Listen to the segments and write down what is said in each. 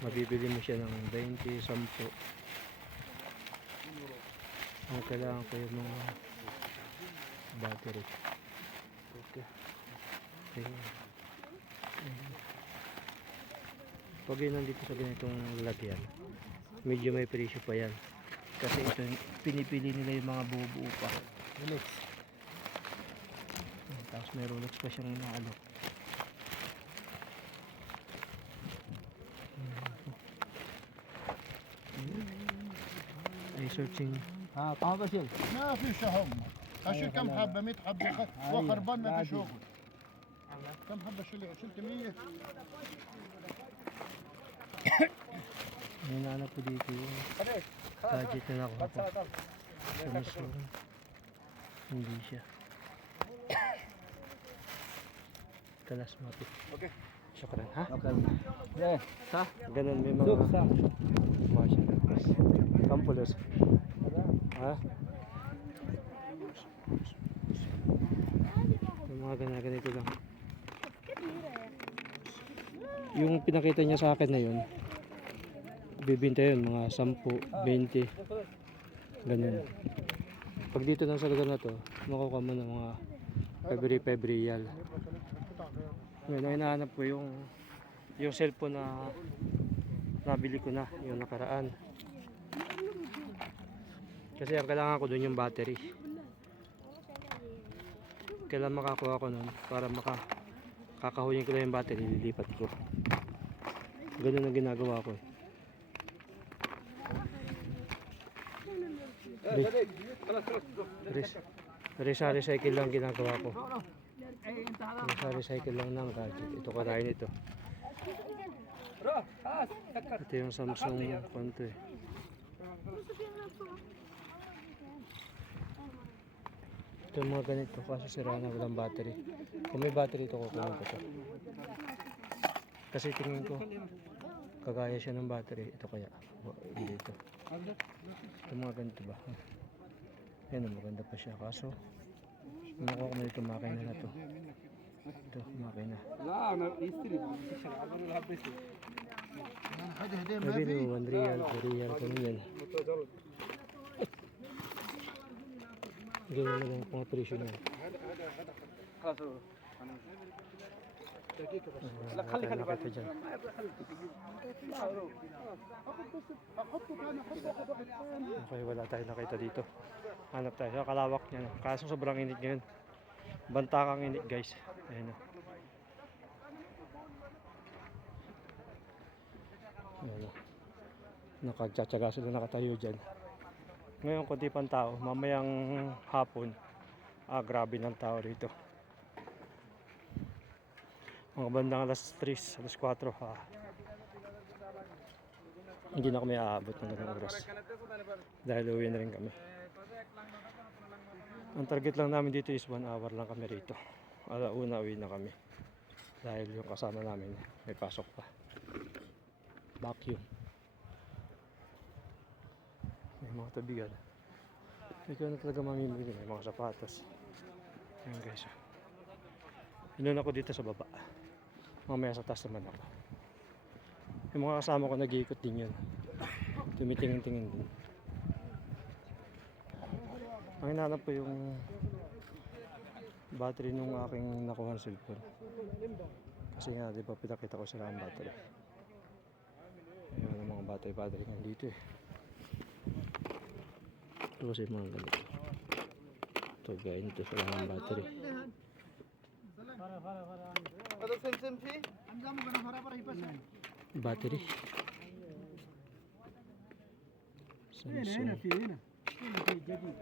Mabibili mo siya ng 20, 10. Ang kailangan ko yung mga battery. Okay. Ayan. Pag yun nandito sa ganitong lagyan, medyo may presyo pa yan. Kasi ito, pinipili nila yung mga buo-buo pa. Rolex. Tapos may Rolex pa siyang inaalok. اي سيرشينج ها قاعد اشيل ما في شهم اشيل كم حبة؟ 100 حبة. وخربان ما في شغل كم حبة؟ شيل شلت 100 هنا أنا بديتي فاجئت أنا غلطت شمس انجليزيه شكرا. ها؟ شكرا صح؟ قلنا Kampulos. Ha? Yung mga ganyan ganito lang. Yung pinakita niya sa akin na yun, bibinta yun, mga 10, 20, ganyan. Pag dito lang sa lugar na to, makukuha mo ng mga February, February Ngayon, ay ko yung yung cellphone na nabili ko na, yung nakaraan. Kasi ang kailangan ko doon yung battery. Kailan makakuha ko nun para maka kakahuyin ko lang yung battery, lilipat ko. Ganun ang ginagawa ko eh. Res, resa-recycle lang ginagawa ko. Resa-recycle lang ng gadget. Ito karain ito. Ito yung Samsung konto eh. Ito yung mga ganito kaso sira na walang battery. Kung may battery ito kukunin ko ito. Kasi tingin ko kagaya siya ng battery. Ito kaya. Hindi ito. Ito mga ganito ba? Yan ang maganda pa siya. Kaso nakuha ko na ito makina na ito. Ito makina. Maybe 1 real, 2 real, 3 real. Ganyan na lang ang mga presyo niya. خلاص لا خلي خلي nakita dyan. Okay, wala tayo nakita dito. Hanap tayo. Sa kalawak niya. no. Kaso sobrang init ngayon. Bantakang init guys. Ayan o. Ayan o. Nakagtsatsaga sila nakatayo dyan. Ngayon konti pang tao. Mamayang hapon. Ah, grabe ng tao rito. Mga bandang alas 3, alas 4 ha. Hindi na kami aabot ng ganung oras. Dahil uwi na rin kami. Ang target lang namin dito is 1 hour lang kami rito. Alauna uwi na kami. Dahil yung kasama namin may pasok pa. Vacuum. May mga tabigan. Ikaw na talaga mamimili. May mga sapatos. Ayan guys. Inuna ko dito sa baba. Mamaya sa taas naman ako. Yung mga kasama ko nag-iikot din yun. Tumitingin-tingin din. Ang hinanap ko yung battery nung aking nakuha ng cellphone. Kasi nga, di ba, pinakita ko sila ang battery. Ayun ang mga battery-battery nga dito eh. Ito kasi mga ganito. Ito, gaya nito sila ang battery. هذا سمسم فيه Battery. Samsung. في هنا هنا في جديد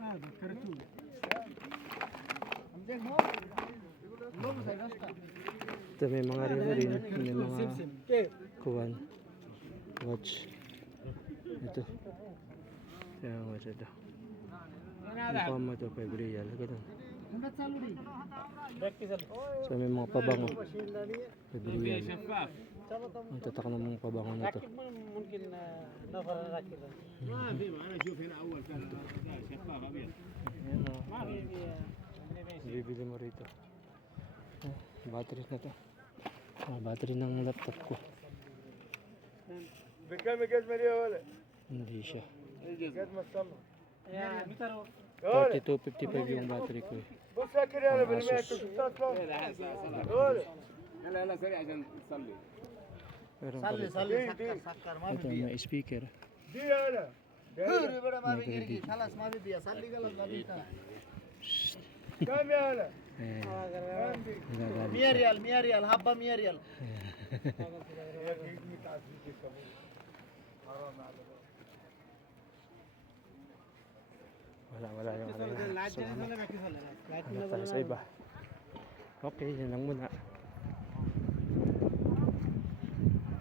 هذا كرتون Ito may mga rin rin. May mga kuwan. Watch. Ito. ત્યાં હોય છે તો ફોર્મમાં તો ભાઈ ભરી જાય કીધું Sabi mga pabango. Pagbiliyan. Ang tatak ng mga pabango na ito. Oh. Bibili mo rito. Battery na ito. Ah, battery ng laptop ko. Bigay, bigay, Maria, wala. Hindi siya. قد ما تصلح يا متر 4255 yung battery ko eh. بص فاكر أنا بالمية Asus. دول لا لا سريع عشان تصلي صلي. صلي سكر سكر ما في may speaker. دي أنا. بيا بڑا ما في غير خلاص ما في بيا صلي غلط ما في كم يا nagagalit 100 siya. ريال 100 ريال حبه 100 ريال. Wala, wala yung ano yun. So, ano, hanap tayo sa iba. Okay, yan lang muna.